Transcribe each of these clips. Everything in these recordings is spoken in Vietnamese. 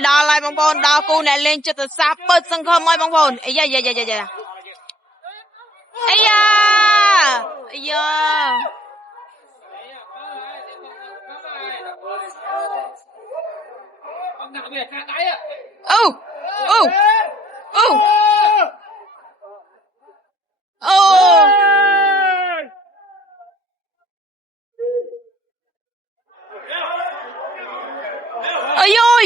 đo lại bông bồn đo cô này lên cho tôi sắp bớt sân khơi môi bông bồn ấy da ấy da ơi ơi ây yo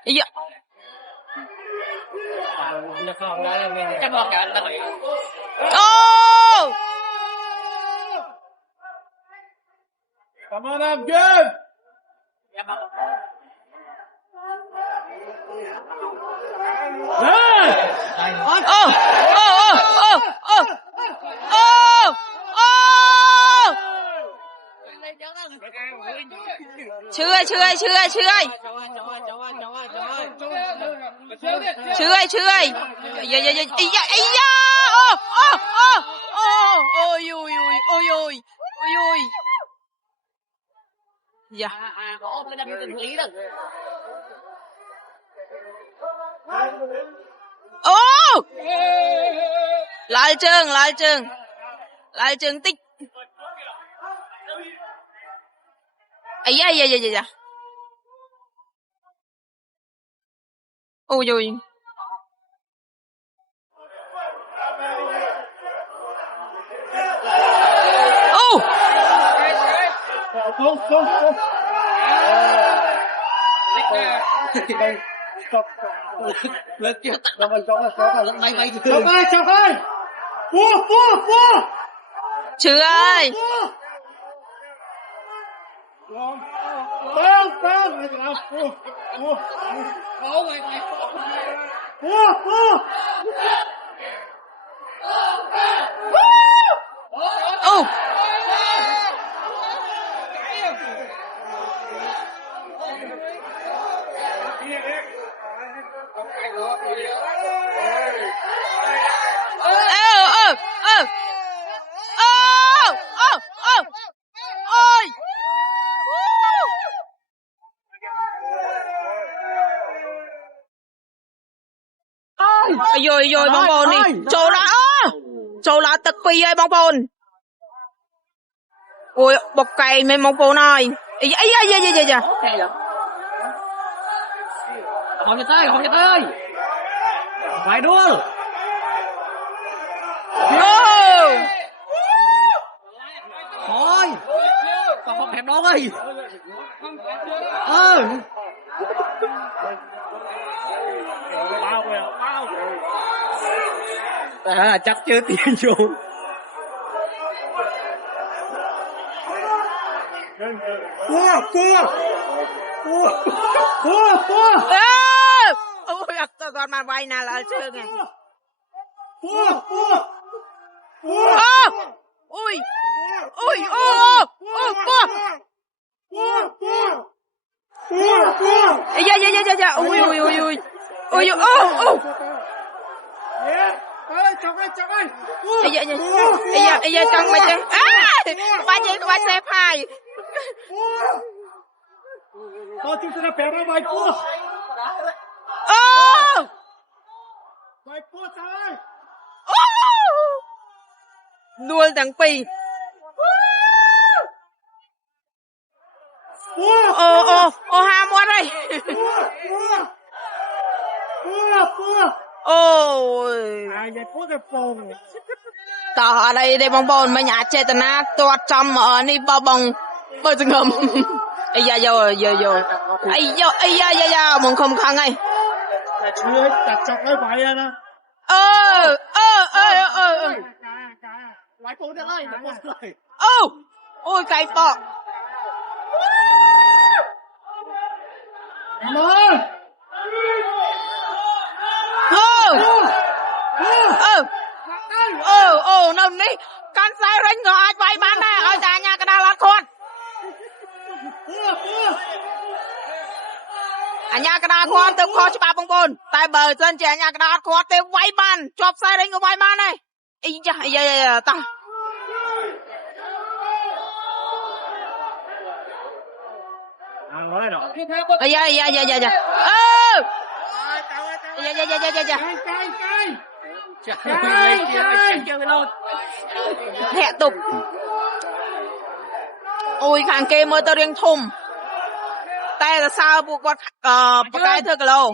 ây da oh come on I'm good chưa ơi ôi dạ lại trường tích ấy da ôi chưa ơi rồi bóng bồn đi chỗ lá tật pi ơi bóng bồn ôi bọc cày mấy bóng bồn này ấy không cho tới phải đua thôi còn không hẹp đón ơi chắc chưa tiền vô ôi tôi còn mà quay nào là chưa nghe căng mà chân ba gì ba xe phai thôi chúng ta bẻ ra bài cua bài cua trời luôn thằng pi ham quá đây ôi tao ở đây bong bồn mà nhà chơi tao na toát trăm ở đây bao bông bao từng ngầm ấy da mong không khăng ấy chưa đặt chặt cái bài nè lại cô đây ơi ôi cái bọ nằm đi can sai rinh rồi bay bán này ở nhà nhà cái đà lạt con anh nhà cái đá khoát tôi khó cho bà bông bồn tại bờ dân chị anh nhà cái đá khoát tôi vay bàn chọc sai đánh của vay bàn này ý dạ ta dạ hẹ tục ôi khang kê mơ tơ riêng thùng tay là sao buộc quạt cái thưa cái lô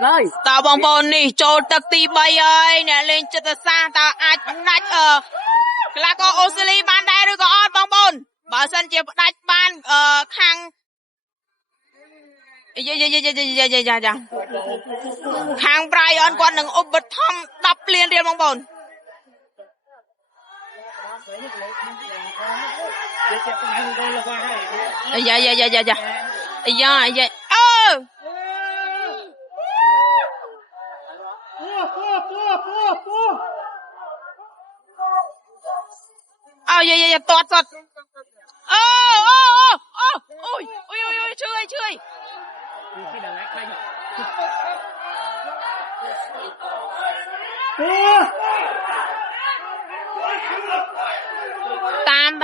rồi tao bong bồn nè trôi tật tì bay ơi nè lên cho tao xa tao ai nách là có Australia ban đây rồi có on bong bồn bảo sân chỉ đạch ban khang dạ khang Brian quan đừng ôm bật thăm đập liền riêng bong bồn dạ dạ toát ôi chơi tam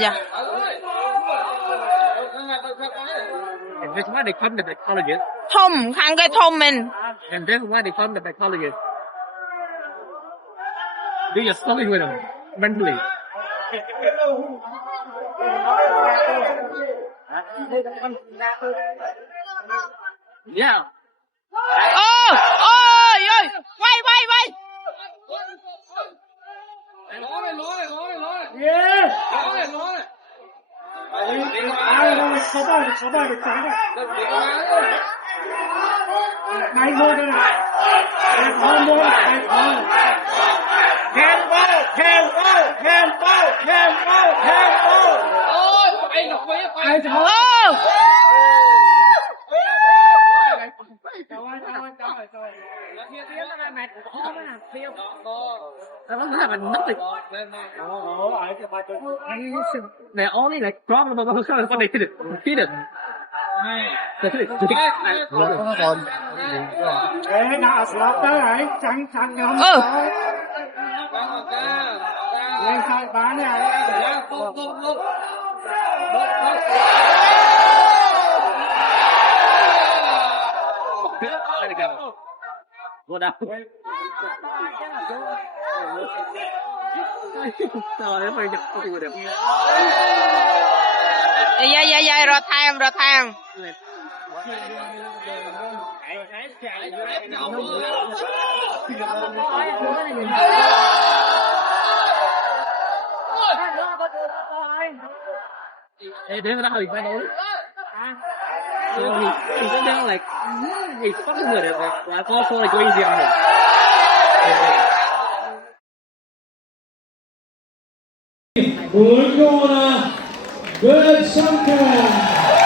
dạ And this why they come to psychologist. thùng khang cái thùng mình And this why they come to psychologist. Do your study with them mentally. Yeah. Ôi quay They're only like problem about what they did. Did it. Đã sọt tới rồi, chẳng không lên sai bán này. Go down. Trời ơi, mày nhập tôi được. Dạ rồi tham. Ê, để mà nó hơi phải nói. Thì nó đang like he's fucking with it like also like crazy on him. We're going to good Sunken.